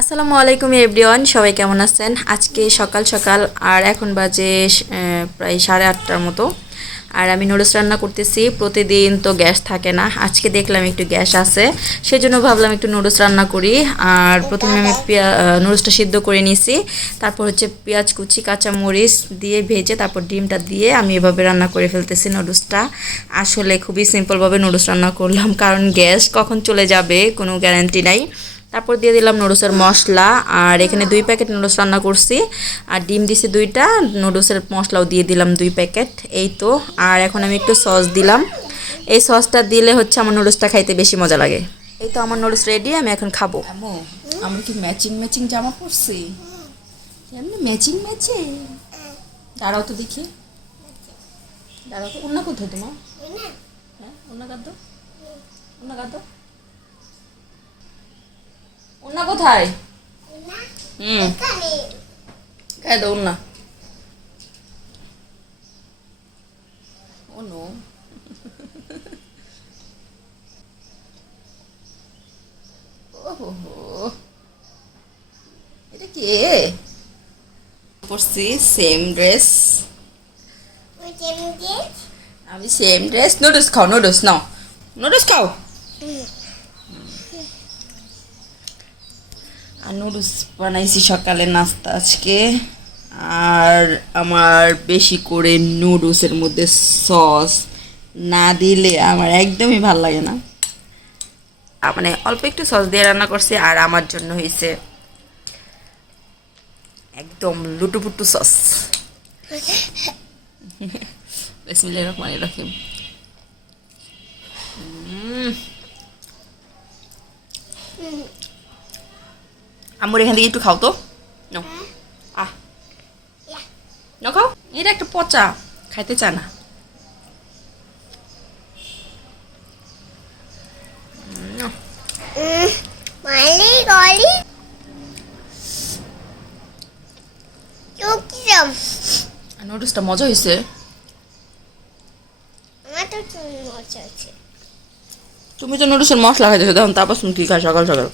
আসসালামু আলাইকুম এভরিওয়ান, সবাই কেমন আছেন? আজকে সকাল সকাল আর এখন বাজে প্রায় সাড়ে আটটার মতো। আর আমি নুডলস রান্না করতেছি, প্রতিদিন তো গ্যাস থাকে না, আজকে দেখলাম একটু গ্যাস আছে, সেজন্য ভাবলাম একটু নুডলস রান্না করি। আর প্রথমে আমি পেঁয়া নুডলসটা সিদ্ধ করে নিয়েছি তারপর হচ্ছে পেঁয়াজ কুচি, কাঁচামরিচ দিয়ে ভেজে তারপর ডিমটা দিয়ে আমি এভাবে রান্না করে ফেলতেছি নুডলসটা। আসলে খুবই সিম্পলভাবে নুডলস রান্না করলাম, কারণ গ্যাস কখন চলে যাবে কোনো গ্যারান্টি নাই। তারপর দিয়ে দিলাম নুডলসের মশলা, আর এখানে দুই প্যাকেট নুডলস রান্না করছি। আর ডিম দিছি দুইটা, নুডলসের মশলাও দিয়ে দিলাম দুই প্যাকেট, এই তো। আর এখন আমি একটু সস দিলাম। এই সসটা দিলে হচ্ছে আমার নুডলসটা খাইতে বেশি মজা লাগে। এই তো আমার নুডলস রেডি আমি এখন খাব। আমো কি ম্যাচিং ম্যাচিং জামা পরছি? এমনি ম্যাচিং ম্যাচিং দাঁড়াও তো দেখি। দাঁড়াও তো অন্য কোথায় তোমার? হ্যাঁ অন্য কাঁদো অন্য কাঁদো অন্য কোথায়? হুম। খাই দাও অন্য ও নো এটা কে? পরছি সেম ড্রেস আমি সেম ড্রেস নুডলস খাও নুডলস নাও। নুডলস খাও আর নুডলস বানাইছি সকালে নাস্তা আজকে। আর আমার বেশি করে নুডলসের মধ্যে সস না দিলে আমার একদমই ভালো লাগে না। মানে অল্প একটু সস দিয়ে রান্না করছি আর আমার জন্য হয়েছে একদম লুটুপুটু সস। বিসমিল্লাহ রহমান রাহিম। আমার এখান থেকে একটু খাও তো। নাও। আহ। নাও খাও। এটা একটা পচা। খাইতে চা না। নুডলসটা মজা হয়েছে আমার তো চুল মজা আছে তুমি তো নুডলসের মশলা খাইতেছো তখন তারপর তুমি কি খাই সকাল সকাল।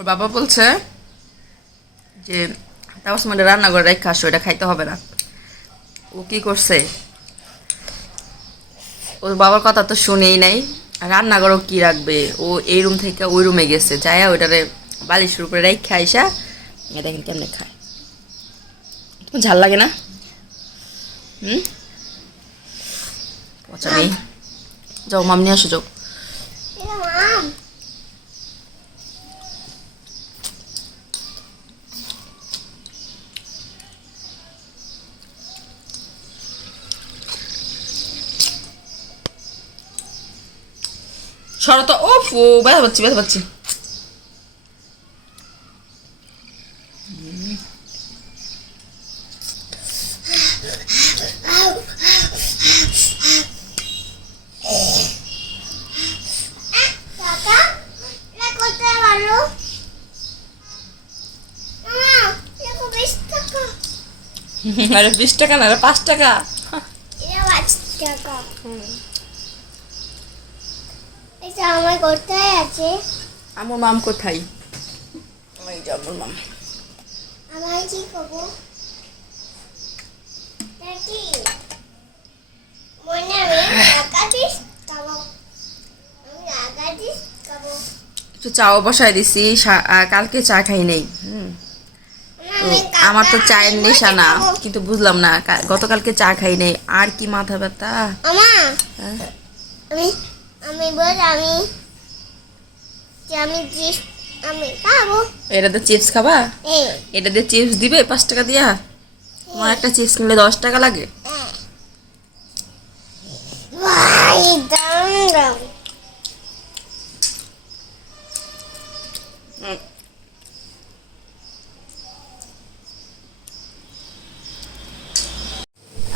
ওর বাবা বলছে যে তারপর সময় রান্না করে রেখে আসো, এটা খাইতে হবে না। ও কি করছে? ওর বাবার কথা তো শুনেই নাই। রান্নাঘরও কি রাখবে? ও এই রুম থেকে ওই রুমে গেছে। যাইয়া ওইটারে বালিশের উপরে রেখে আইসা দেখেন কেমনে খায়। ঝাল লাগে না? হুম? পচা নেই। যাও, মাম নিয়ে আসো, যাও এটা মাম সরো তো ও ফু ব্যথা পাচ্ছি ব্যথা পাচ্ছি। আরে বিশ টাকা না আরে পাঁচ টাকা। পাঁচ টাকা। আমার কোথায় আছে? আমার মাম কোথায়? আমার মাম। আমার কি করব মনে আমি একটু চাও বসায় দিছি কালকে চা খাই নেই হুম। আমার তো চায়ের নেশা না কিন্তু বুঝলাম না গতকালকে চা খাই নেই আর কি মাথা ব্যথা? আমা হ্যাঁ? বল আমি আমি জিস আমি খাব। এটা চিপস খাবা? এটা দিয়ে চিপস দিবে? পাঁচ টাকা দিয়া? তোমার একটা চিপস কিনলে দশ টাকা লাগে। দাম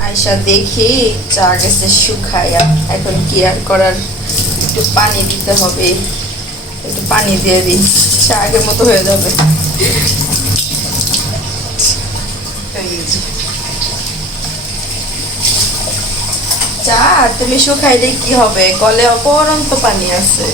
আয়সা দেখি চা গেছে শুকাইয়া। এখন কি আর করার? একটু পানি দিতে হবে। একটু পানি দিয়ে দিই চা আগের মতো হয়ে যাবে। চা তুমি শুকাইলে কি হবে? কলে অপরন্ত পানি আছে।